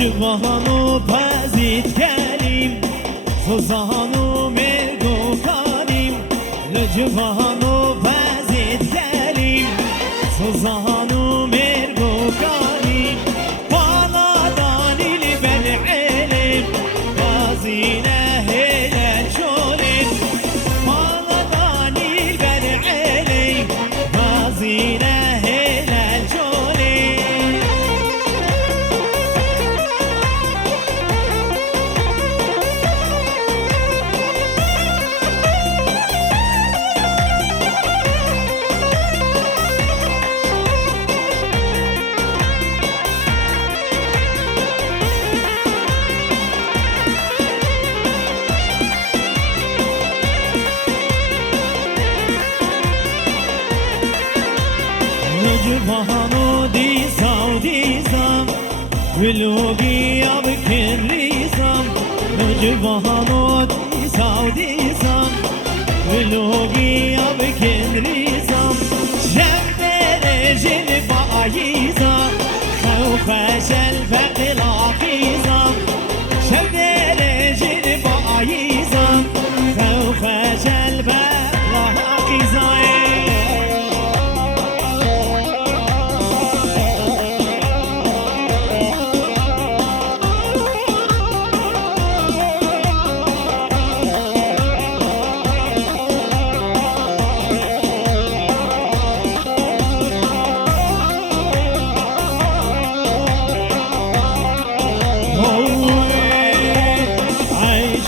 جوانو پزید کریم سوزانو مرگو کاریم لجوانو پزید کریم سوزانو مرگو کاریم بالا دانیل بن علم بازینه هیلن شوریم بالا دانیل بن علم بازینه هیلن شوریم جوانو دیزام دیزام ولوگی آب کن ریزام جوانو دیزام دیزام ولوگی آب کن ریزام شب درجن بایزام خوف جل فقلاقیزام شب درجن بایزام خوف جل فقلاقیزام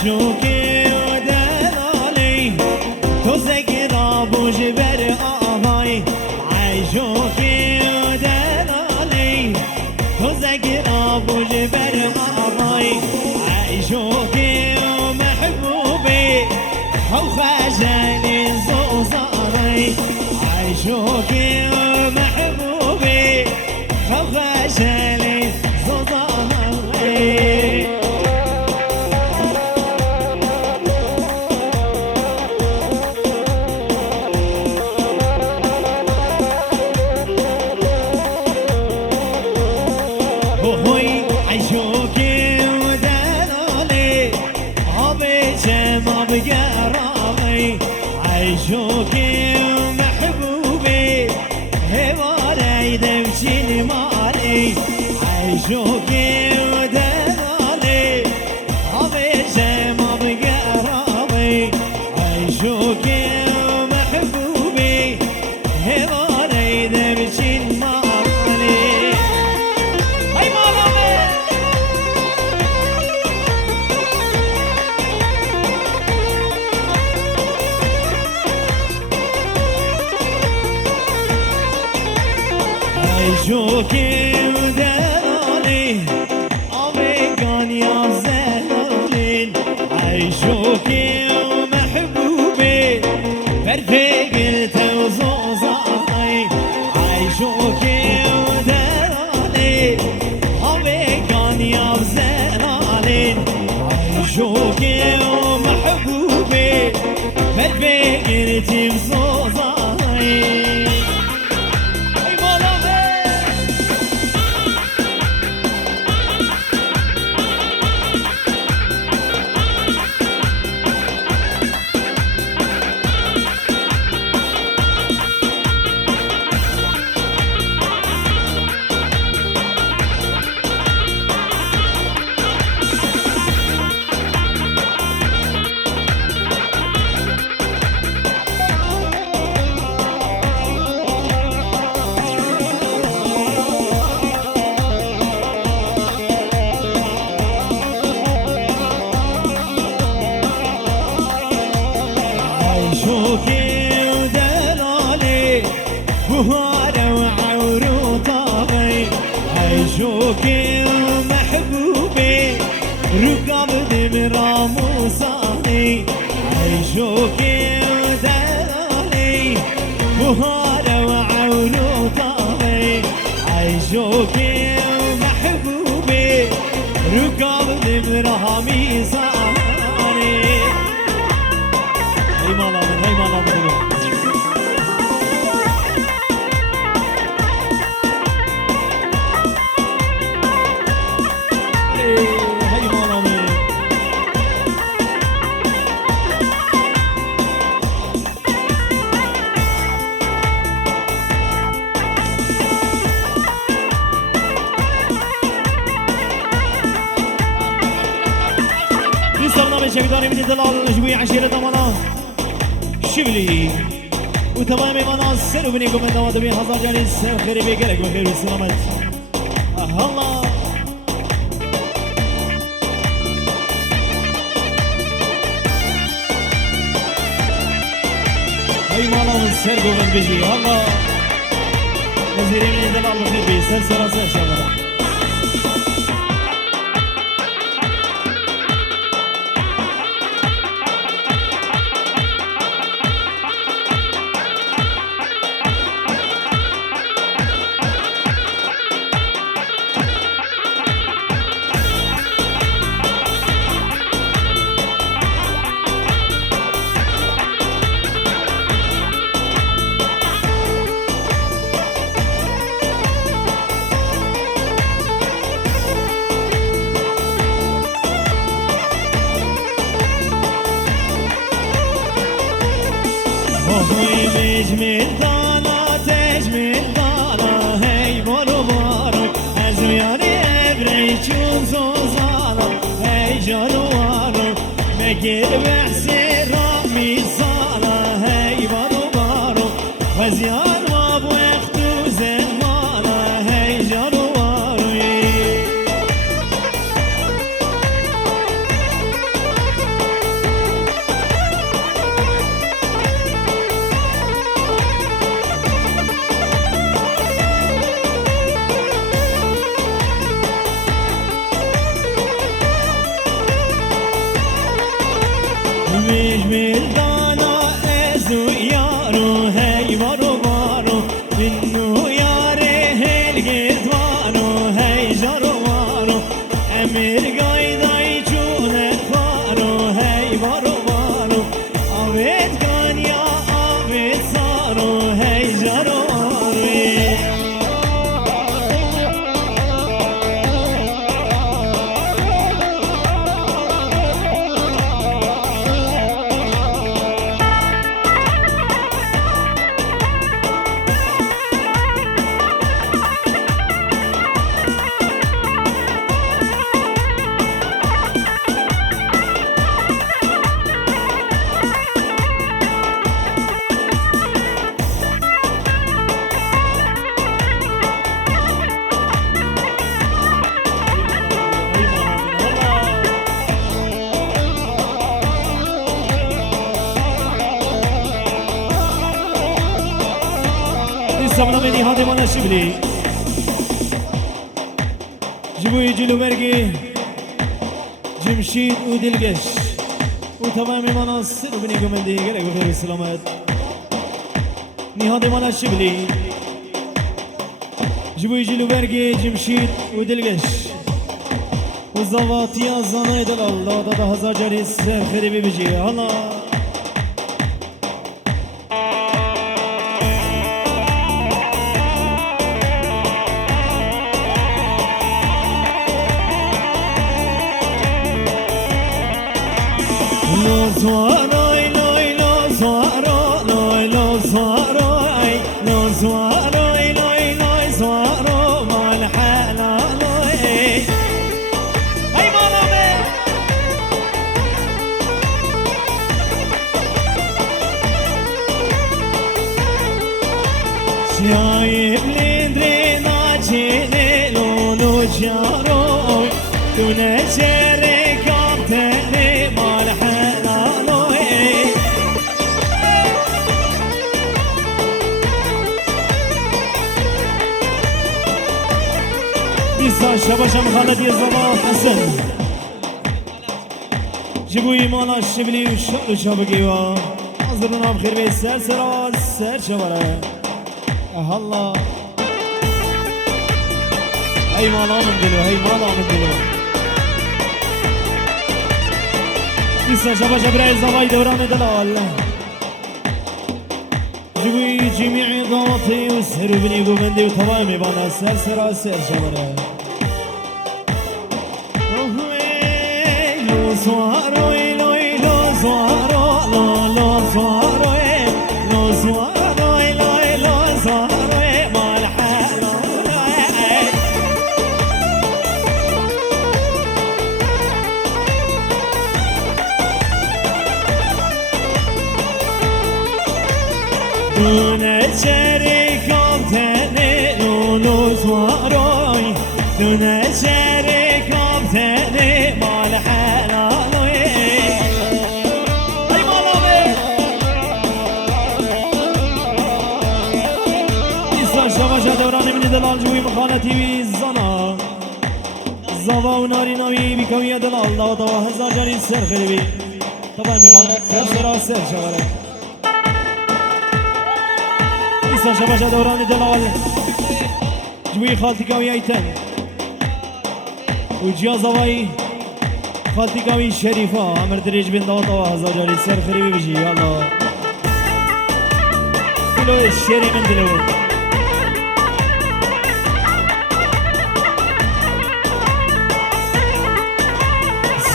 جوکی دلالی تو زگرا بوج بر آهای ای جوکی دلالی تو زگرا بوج بر آهای ای جوکی محبوبی او خجل زوزانی ای جوکی محبوبی او خجل زوزانی عيشوكي ومحبوبي هواري دمشي مالي عيشوكي ودلالي عبيشي ما بقى راضي عيشوكي ومحبوبي هواري دمشي مالي هاي مالامي عيشوكي ودلالي أبيقان يا زلالين عيشوكي ومحبوبي فرفق توزوزاي عيشوكي ودلالي أبيقان يا زلالين عيشوكي ومحبوبي فرفق توزوزاي عيشوكي ودلالي بهارة وعورو طابي عيشوكي ومحبوبي ركاب دمرام وصاني عيشوكي ودلالي بهارة وعورو طابي عيشوكي ومحبوبي ركاب دمرام وصاني Eyvallah, eyvallah. داري من دلال جوي عشيرة ضمانات شبلي وتمام ميمانا سر وبنيكم من دواد بي هزار جاني السلام خيري بيقلق وخير والسلامات الله هاي مالا من سر ومن بيجي الله وزيري من دلال بخير بي سر سر سر شبرا تجمل دانا تجمل دانا هی بارو بارو از میانی ابری چون زوزانا هی جارو وارو مگیر بحثی را میزانا هی بارو بارو وزیان ما بو اختو زمانا هی جارو وارو تجمل دانا ازو یارو هی بارو بارو منو یاره هل گردوانو هی جارو وارو امیر گایدای چونه خوارو هی بارو بارو آوید گانیا آوید سارو هی جارو واروی سمنا مني هذه مانا شبلي جيبوا يجيلو برقي جمشيد ودلقش وتمام مانا السر وبنيكم من دي قلق وخير السلامات نهاضي مانا شبلي جيبوا يجيلو برقي جمشيد ودلقش والزواتيا زاني دل الله دادا هزار جاري السر خيري بيجي الله Lozoaroy, loy, lozoaroy, loy, lozoaroy, lozoaroy, loy, loy, zoaroy, malhala, loy. Hey, mama, man. Şayip lindrina çene lolo jaroy, tüneşere kaptene malhala. إنسان شباشا مخالد يزمان حسن جيبوا إيمانا الشبلي والشقل وشابقيوا أنظرونا بخير بي السر سرا السر شبرا الله هاي مالا من دلو هاي مالا من دلو إنسان شباشا براي زواي دوران دلال جيبوا جميع ضوطي والسر وبني ومندي وتمامي بانا السر سرا السر شبرا Suaro, loy, lo suaro, lo suaro, lo suaro, loy, lo suaro, malhala, دونه شریکم تنه لولو زواروی دونه شریکم تنه مال حلالوی ای مالامه ایسان شما دوران منی دلال جوی مخانه تیوی زانا زاوا و ناری ناوی بیکوی دلال دادا هزار جانی سر خیلی بی طبعا میمان سر سرا سر شواره ایسان شما دوران دلال جوی خالتی کوی ایتن و جیا زاوایی خالتی کوی شریفا امر دریج بین دادا هزار جانی سر خیلی بی بجی یالا کلو شری من دلو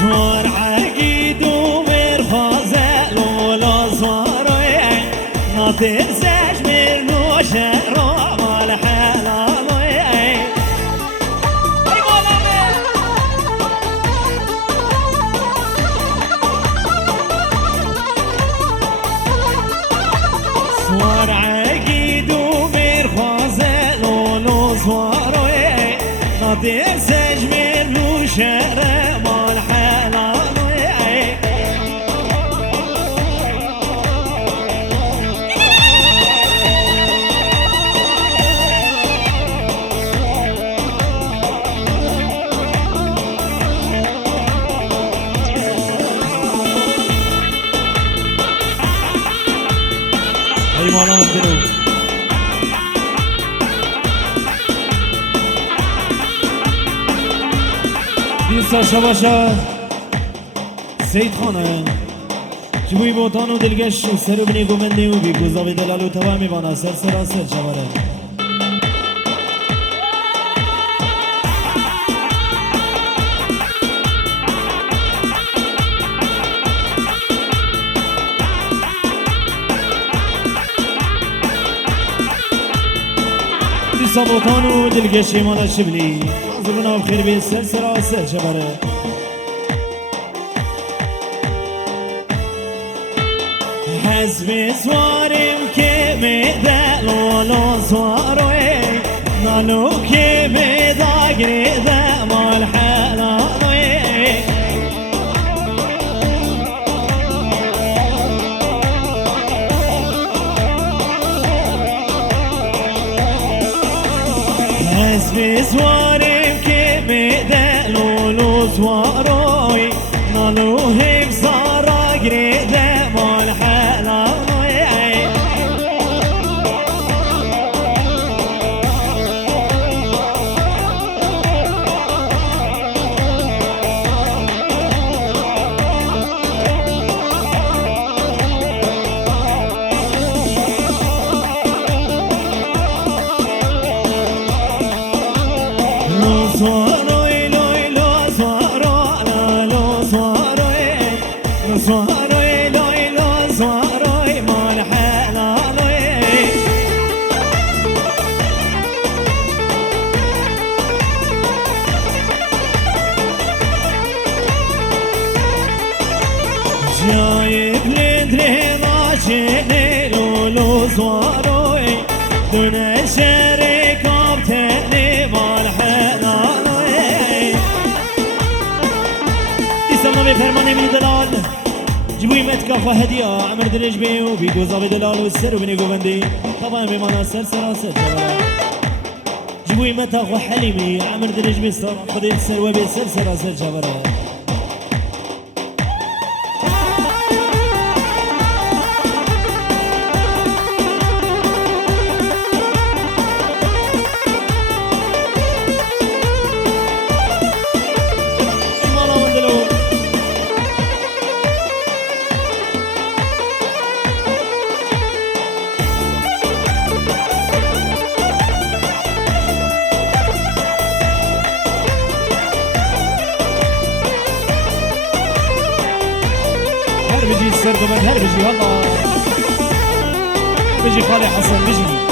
زوار عقيد ومرفازة لولا زواروي ما تنساش مرنوش روما الحلالوي زوار عقيد ومرفازة لولا زواروي ما تنساش مرنوش روما مالا درو دیسا شباشا سید خانه جوی بوتان و دلگش سر و بنی گمنده و بی گذاب دلالو تبا میبانا سر سرا سر شباره صبوتان و دلگشی مالا شبلی زبنا بخیر بی سر سرا سر شباره حزب سوارم که میده لولو سواروی نالو که میده گریده مال حلالوی حزب سوارم که میده لولو سواروی نالو حفظارا گریده مال حلالوی سواروی لوی لو سوارو لو سواروی لو سواروی لوی لو سواروی مال حلالوی جای بلند رناشنی لولو سواروی دونه شریکاب تنی مال حلالوی اسمنا بفرمان من دلال جبوی متکاف و هدیه عمر دلج بی و بی گوزاب دلال و سر و بینی گوبندی طبعا بیمانا سر سرا سر جبوی متاخ و حلیمی عمر دلج بی سر خودی سر و بی سر سرا سر جبره بيجي السر كمان هر بيجي والله بيجي خالي حسن بيجي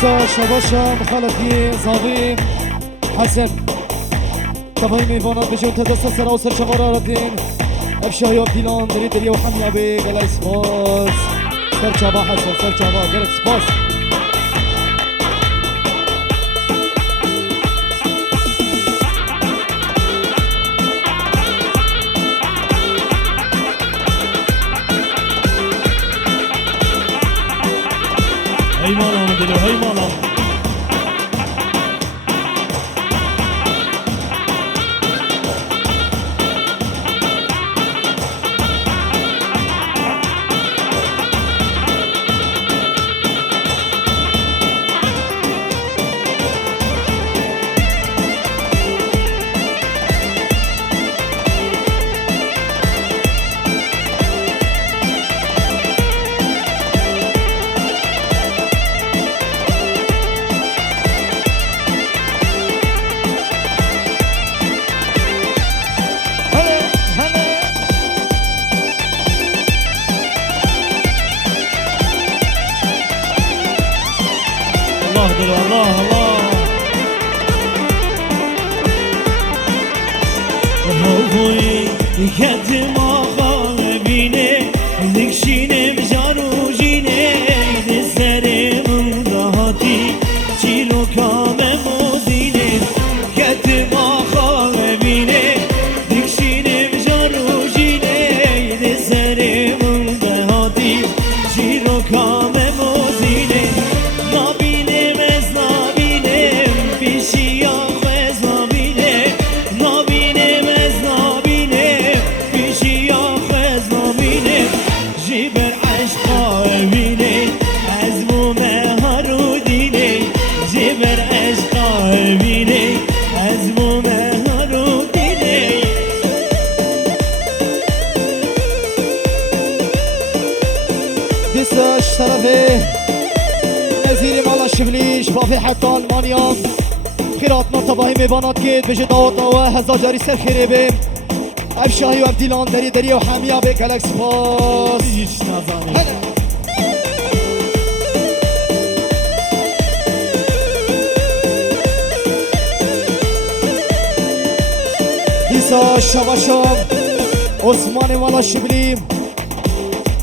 دیسا شباشم خالدی زاوی حسن طبعی میوانات بجون تدست سر و سر شمارا ردین افشاهی و دیلان دری دری و حمیابی گلای سپاس سر چابا حسن سر چابا گلک سپاس هی مالا مدلو هی مالا الله دلو الله الله هوی کدم آقا بینه دکشینم جارو جینه دسرم راحتی چیلو کام موزینه کدم آقا بینه دکشینم جارو جینه دسرم راحتی چیلو کام موزینه دیساش طرفه نزیر مالا شبلی شفافی حتی آلمانیا خیراتنا طباهی میبانات گید بجه داوت داوه هزار جاری سر خیره بیم افشاهی و ابدیلان دری دری و حمیا به گلک سپاس هیچ نزانه دیساش شباشم عثمان مالا شبلی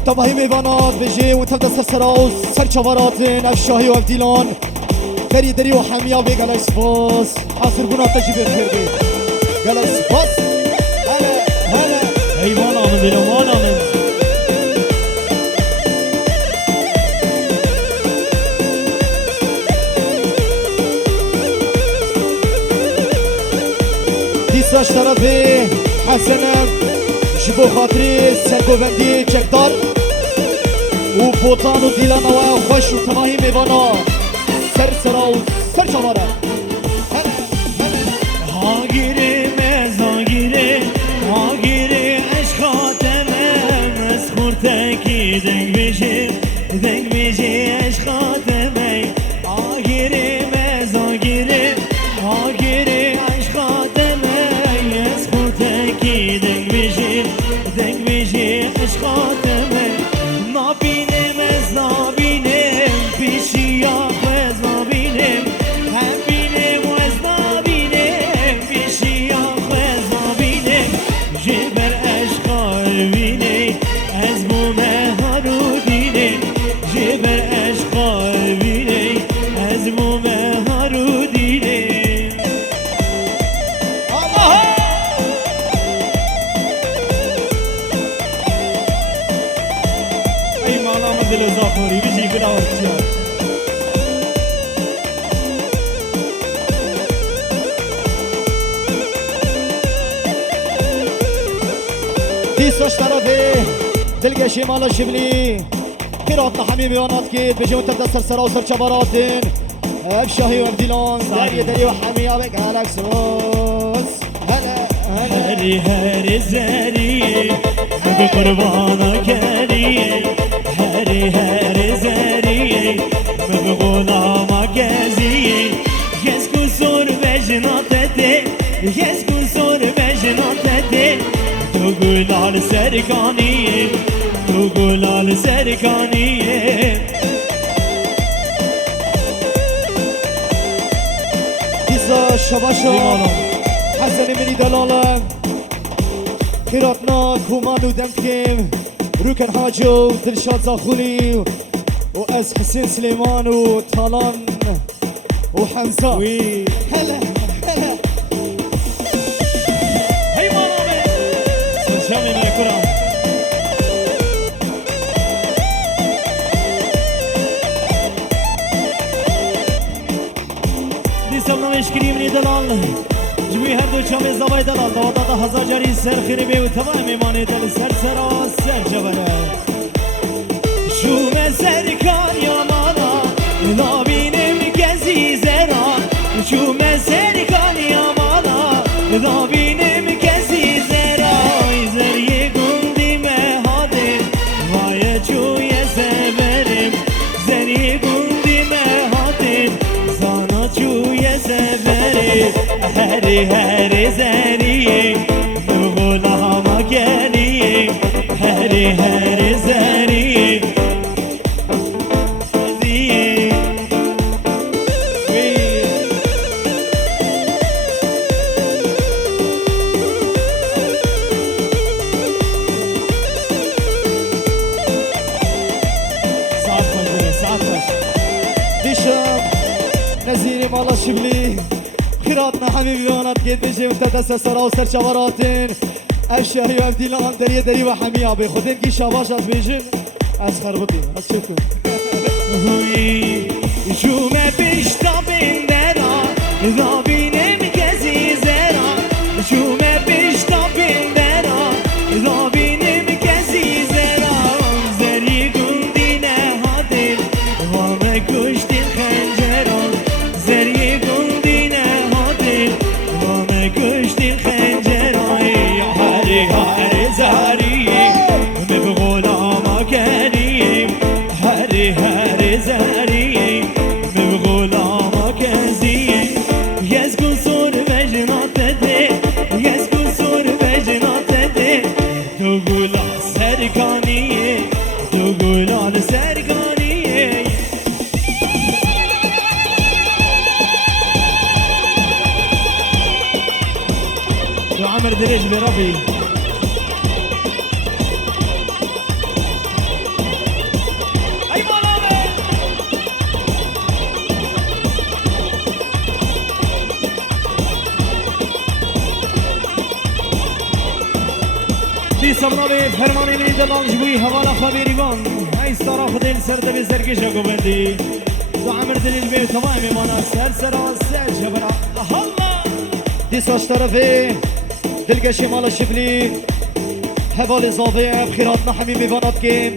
طبعی میوانات بجه و تبدا سر سراو سر چواراتن افشاهی و ابدیلان دری دری و حمیا به گلای سپاس حاصل بنا تجیب کرده گلای سپاس هلا هلا هی مالا مدلو مالا من دیساش طرفه حسنم جبو خاطری سرگوبندی چکدار و بوتان و دیلان و خوش و تماهی میوانا سر سرا و سر چماره ها گیره مزا گیره ها گیره عشقاتمه مسخورتکی دنگ بیشه عشقاتمه ها گیره مزا گیره ها گیره عشقاتمه مسخورتکی دنگ بیشه عشقاتمه نابینم از نابینم پیشی آخ از نابینم هم بینم و از نابینم پیشی آخ از نابینم جبر عشقار بینه از مومه ها رو دینه جبر عشقار بینه از مومه ها رو دینه ای مالا من دل زاخوری بشی کلا ورچیار دیساش طرفه دلگشی مالا شبلی خیراتنا حمی میوانات گید بجه و تبدا سر سرا و سر چواراتن افشاهی و ابدیلان دری دری و حمیا به گلک سپاس هلا هری هری زریه به قربانا کریه هری هری زریه به غلاما گزیه یس کسور بجناتته یس کسور بجناتته تو گلال سرکانیه تو گلال سرکانیه باشا باشا ایمانم حسن منی دلالم خیراتنا کومان و دمکم روکن حاجو دلشاد زاخولی و از حسین سلیمان و تالان و حمزه وی هلا هلا ایمانم سنشامی من کرم دیسم نمیش کریمنی دلال جوی هر دو چام زبای دلال دوادادا هزار جاری سر خریبه و تمام میمانه دل سر سرا سر جبره شوم سرکان یامانا نابینم کسی زرا شوم سرکان یامانا نابینم کسی زرا زریه گندی مهاده وای چوی سبرم زریه گندی مهاده زانا چوی سبرم هری زریه نغلام گریه هری زریه دیشب نزیر مالا شبلی خیراتنا همه بیانات گید بجیم تا دست سرا و سرچواراتین افشاهی و افدیلان دری و همی آبه خودین کی شاباش از بیجین از خربطی از چه کن شوم پیشتا بندرا رابینم کسی زرا شوم پیشتا بندرا رابینم کسی زرا زری گندی نهادن وام کشتین خنجران زری گندی نهادن وام کشتین خنجران هری زری مبغولا کریم هری زری مبغولا کزیم یزگو سور وجنات ده یزگو سور وجنات ده دو گلا سرکانیه دو گلال سرکانیه و عمر دريج بربي اي مرامي دي صبرابي فرماني من دلال جوي حوالا خبيري بان هاي ستارا خدين سرده بزرگشا گوبندي تو عمر دريج بي تمام مانا سر سرا سر جبرا الله دیساش طرفه دلگشی مالا شبلی حوال زاوه اب خیراتنا همی میوانات کم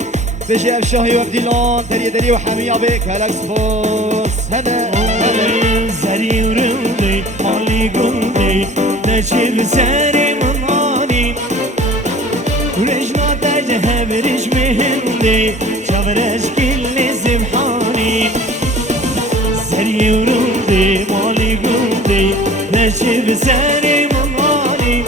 بجی افشاهی و افدیلان دری و همی آبه کلکس بوس هنه زری ورودي حالي قلبي نشيب ساري مناني ورجنا تجهب رج مهندي شبرش كل زبحاني زری ورودي مالي قلبي نشيب ساري مناني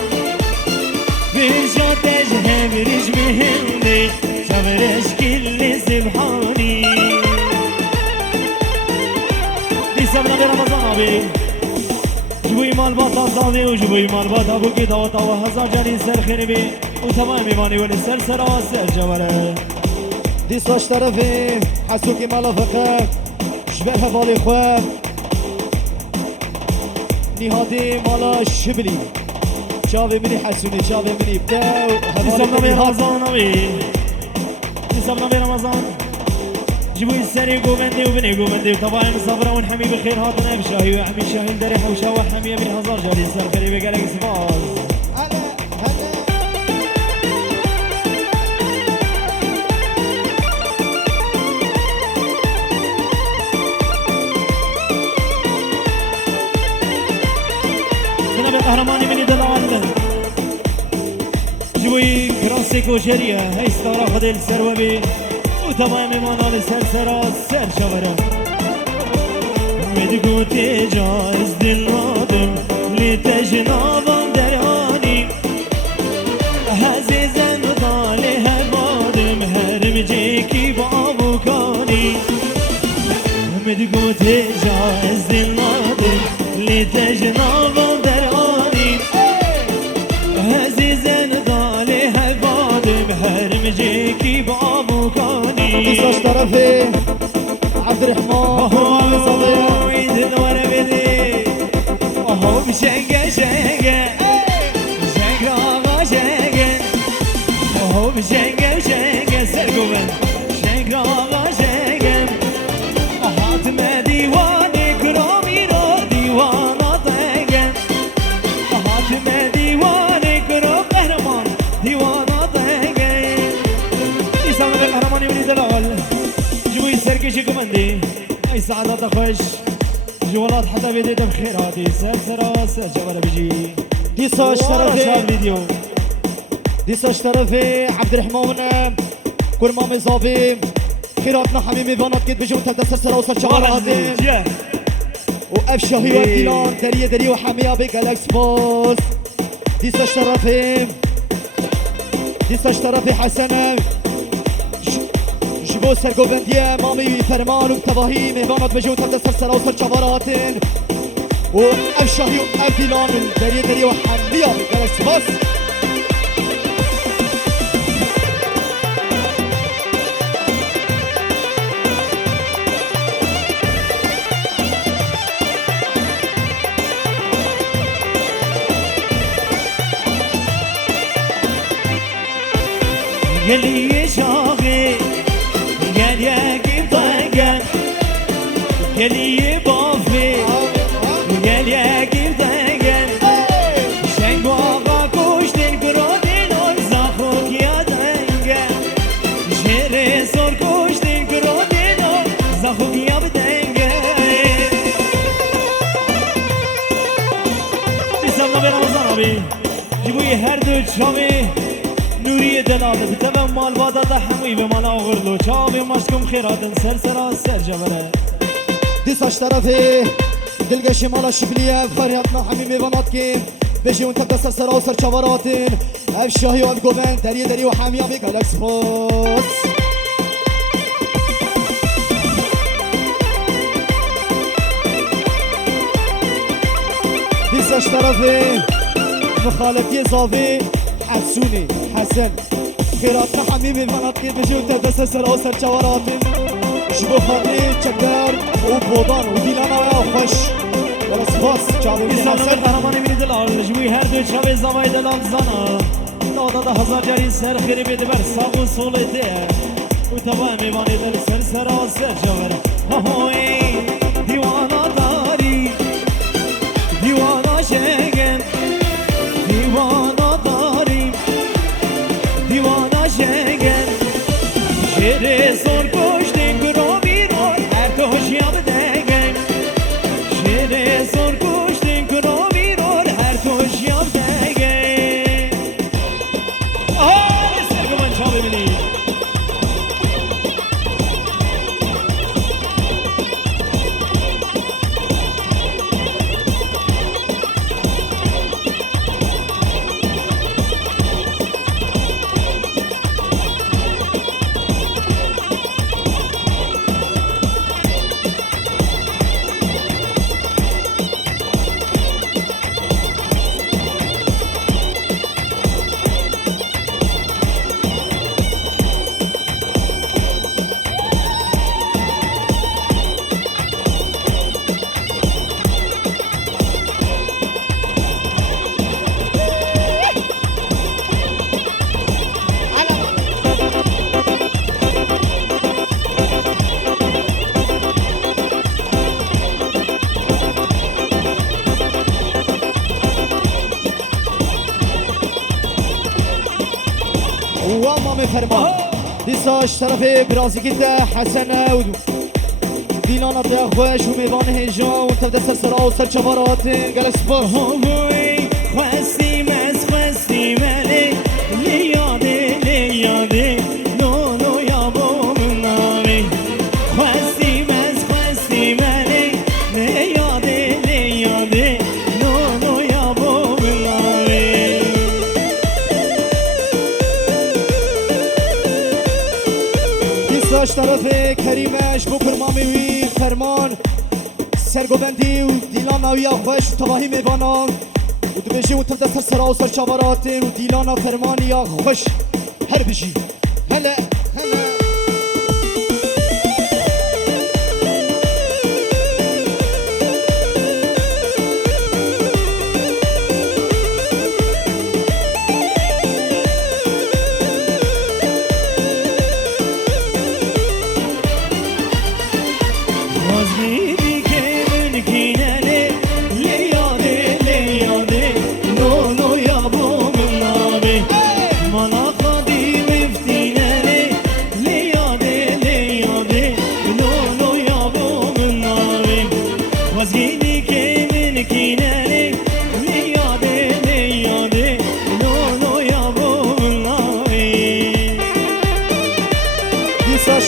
ورجنا تجهب رج مهندي شبرش كل زبحاني سبنا برمضان آبی جبوی مال باتا زاده و جبوی مال باتا بوکی داوتا و هزار جانی سر خیره بی و تمام میمانی ولی سر سرا سر جواره دیساش طرفه حسوکی مالا فقه شبه حوالی خواه نهادی مالا شبلی چاوه منی حسونی چاوه منی بتاو سبنا حوالی منی حد برمضان آبی سبنا برمضان جبوي السري قومندي وبني قومندي وطبعا صبرا ونحمي بخير هاتنا بشاهي وحمي شاهين دريح وشاوح حمية بن هزار جاري سر خريبي قالك سباز هلا هلا جناب القهرماني من دلال جبوي كراسي كوشرية هاي ستارا خدل سروبي وتمام مانا لسر سرا سر شورا مدقو تجاز دل نادم لتجنابم دراني هزيزن ضالي هبادم هرم جيكي بابو كاني مدقو تجاز دل نادم تجنابم در آنی عزیزن دالی هبادم هرم جیکی بابو کانی دیساش طرف عبدالرحمن آهو این دواره بده آهو بشنگه شنگه شنگ آقا شنگه آهو بشنگه شنگه سرگوبن شنگ آقا شنگه آهاتم دیوانه کرامی رو دیوانا دنگه آهاتم دیوانه کرام قهرمان دیوانا دنگه ایسا من قهرمانی منی دلال جوی سرکشی کمندی ای سعادت خوش جوالات حدا بیده بخیراتی سر سرا سر جبر بجی دیساش طرف فيديو دیساش طرف عبدالرحمن کرمام زابی خیراتنا همه میوانات کد بجون تا دست سر و سر چهار آدم و افشاهی و دیلان دری و حمیا به گلکس باز دیساش طرف حسن جبو سرگوبندیه مامی فرمان و تباهی میوانات بجون تا دست سر و سر چهار آدم و افشاهی و افدیلان دری و حمیا به گلکس باز قلي شاغي قال يا كيف طاقة قلي بافي قال يا كيف طاقة شنق وابا كوشتن كرودين زاخوك يا دنقة شيري صور كوشتن كرودين زاخوك يا بدنقة بسمنا برمضان أبي جبوي هردو شامي نوری دلاله بتبع مال بادا دا حموی به مال آغرلو چاوی مشکم خیراتن سر سرا سر جبره دیساش طرف دلگشی مالا شبلیه فریاتنا همین میوانات که بشه اون تبدا سر سرا و سر چواراتن افشاهی و افگوبن دری و حمیا به گلکس باز دیساش طرف مخالفی زاوی حسوني حسن خيراتنا حميمي المناطق بجوتة بس سر أسر جواراتي شبو خاطري تشكر وبودان وديلانا ويا خوش ولا سباس جابو بي İnsanlar حسن kahramanı biri dilal جوی هر دو چاوی زوای دلال زانا دادا دا هزار جاری سر خیری بده بر ساق و سولته و تبا میوانی دل سر سرا سر جوره هاهوی دیوانا داری دیوانا شگن دیوانا داری دیوانا شگن شیر زور کشتن گرو بیرون هر توش یاد دگن شیر زور کشتن گرو بیرون هر توش یاد دگن آه سرگو من چا ببینید وامام فرمان دیساش طرف برازیل حسن و دیلانا تا خوش و میوان هجان و تبدا سر سرا و سر چواراتن گلکس باز هوی خواستیم از خواستیم لیاده نو نو یا بوم نامی خواستیم از خواستیم لیاده نو نو یا بوم نامی دیساش طرف کریمش بکر مامی وی فرمان سرگوبندی و دیلانا ویا خوش تواهی میوانا و دو بجی و تفت سر سرا و سر چاورات و دیلانا فرمانیا خوش هر بجی هلا هلا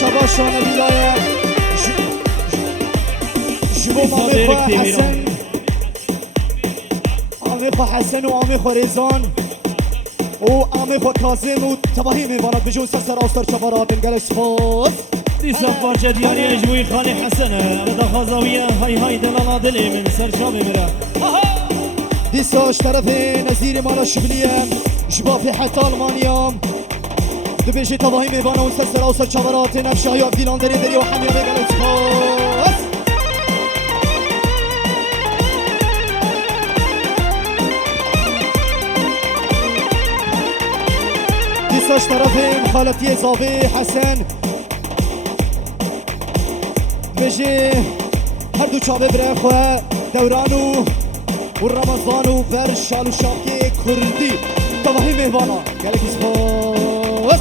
شباشان ویلایه جبو مامي خو حسن عمي خو حسن و عمي خو ريزان و عمي خو كاظم و تباهي ميوانا بجو سر سر آستر چبارات انگلس فوز دیسا پارچه دیاری اجبوی خالی حسنه ردا خازاویه های های دلالا دلی من سر شابه میره دیساش طرف نزیر مالا شبلیه جبا في حتى المانيا دو بيجي تباهي ميوانا و سر سر آستر چبارات نفشه یا دیلان دری دری و حمیا بگلس فوز دیساش طرف خالتي زاوي حسن بيجي هر دو چاوه بره خواه دورانو و رمضانو بر شالو شاکی کردی تباهی مهوانا گلک اسفاس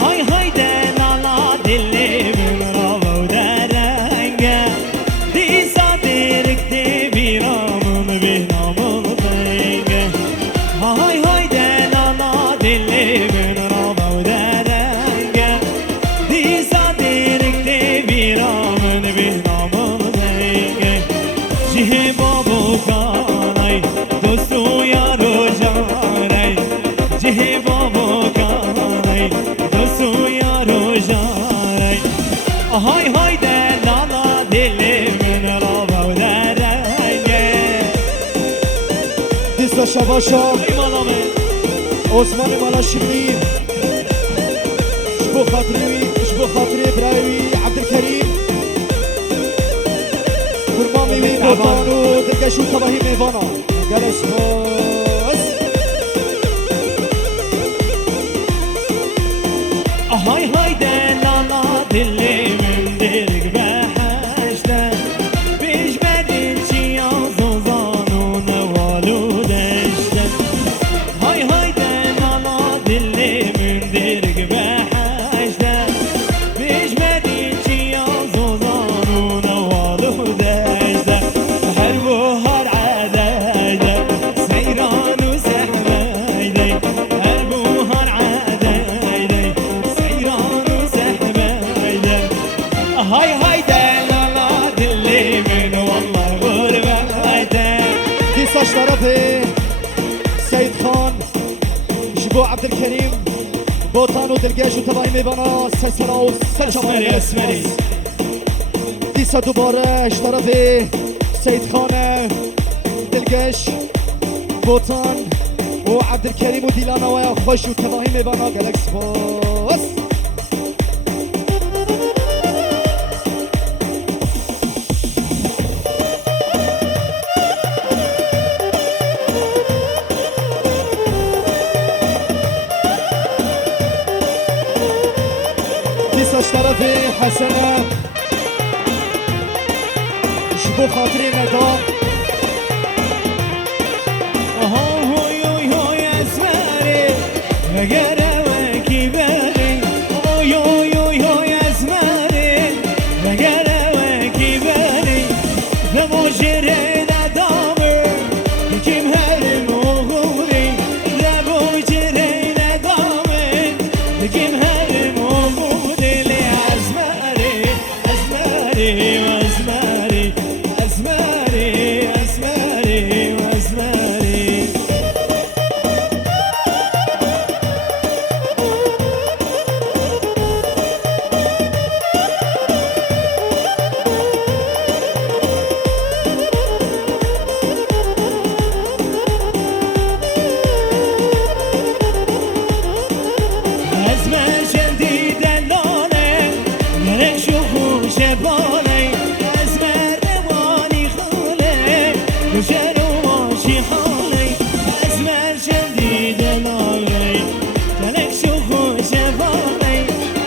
های های دلالا دلی من را و درنگه دیسا درکتی بیرامون بینامون دنگه های های دلالا دلی من را و درنگه دیسا درکتی بیرامون بینامون دنگه جه بابو کانای دوستو یارو جانای جه بابو کانای دوستو یارو جانای های های دلالا دل من را و درنگه دیسا شباشا ایمانامه عثمان مالا شبلی شبو خاطری براوی عبدالکریم فرمامی وی بوتانو دلگشو تباهی میوانا گلس فوز های های دلالا دل من درگ بحشته بیش بدین چیاز و زانو نوالو دشته های های دلالا دل من درگ بحشته بیش بدین چیاز و زانو نوالو دشته هر بوهر عدده سیران و سحبیده هر بوهر عدده سیران و سحبیده های های دلالا دلی من والله غربته دیساش طرف سید خان شبو عبدالکریم بوتانو دلگشو تباهی میوانا سر سرا و سر اسمری اسمری دیسا دوباره طرف سید خان دلگش بوتان و عبدالکریم و دیلانا و خوش و تباهی میوانا گلکس فوز دیساش طرف حسنه شبو خاطری ندام هوی هوی هوی اسمری وگره وکی بری هوی هوی هوی اسمری وگره وکی بری لمجره ندامر کم هر مغوری لمجره ندامر کم هر مغوری لی اسمری اسمری اسمری اسمری گلک شوخو شبالی اسمر روانی خاله گوشن و ماشی حالی اسمر شدی دلالی گلک شوخو شبالی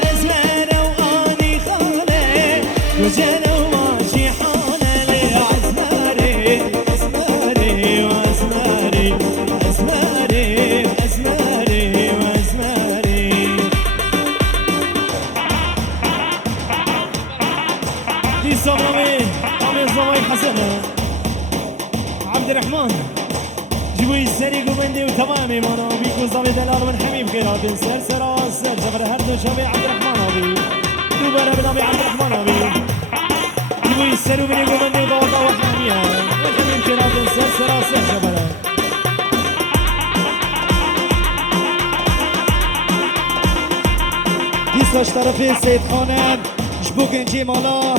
اسمر روانی خاله گوشن و ماشی حالی اسمری اسمری و اسمری اسمری اسمری و اسمری دي صبري عامل زواي حسنة عبد الرحمن جوي السري قومندي وتمامي مانا بيكو زاوي دلال من حميم خيرات سر سرا سر جبر هردو شبي عبد الرحمن ابي دوباره بنابي عبد الرحمن ابي جوي السري بني قومندي ودوطا وحميها وحميم خيرات سر سرا سر جبر دیساش طرفی سید خانم جبو گنجی مالا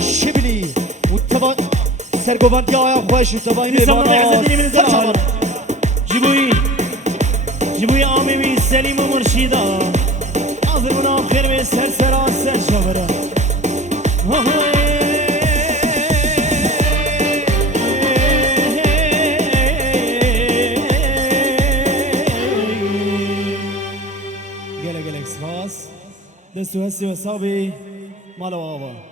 شبلی و تبا سرگوبندی آیا خوش و تبایی دي صبري میبانا عزتني من الدلال جبوي عامي سليم ومرشيدا حاضر منام خير من سر سرا سر جبر قلق سباس دستو هسي وصابي مالو بابا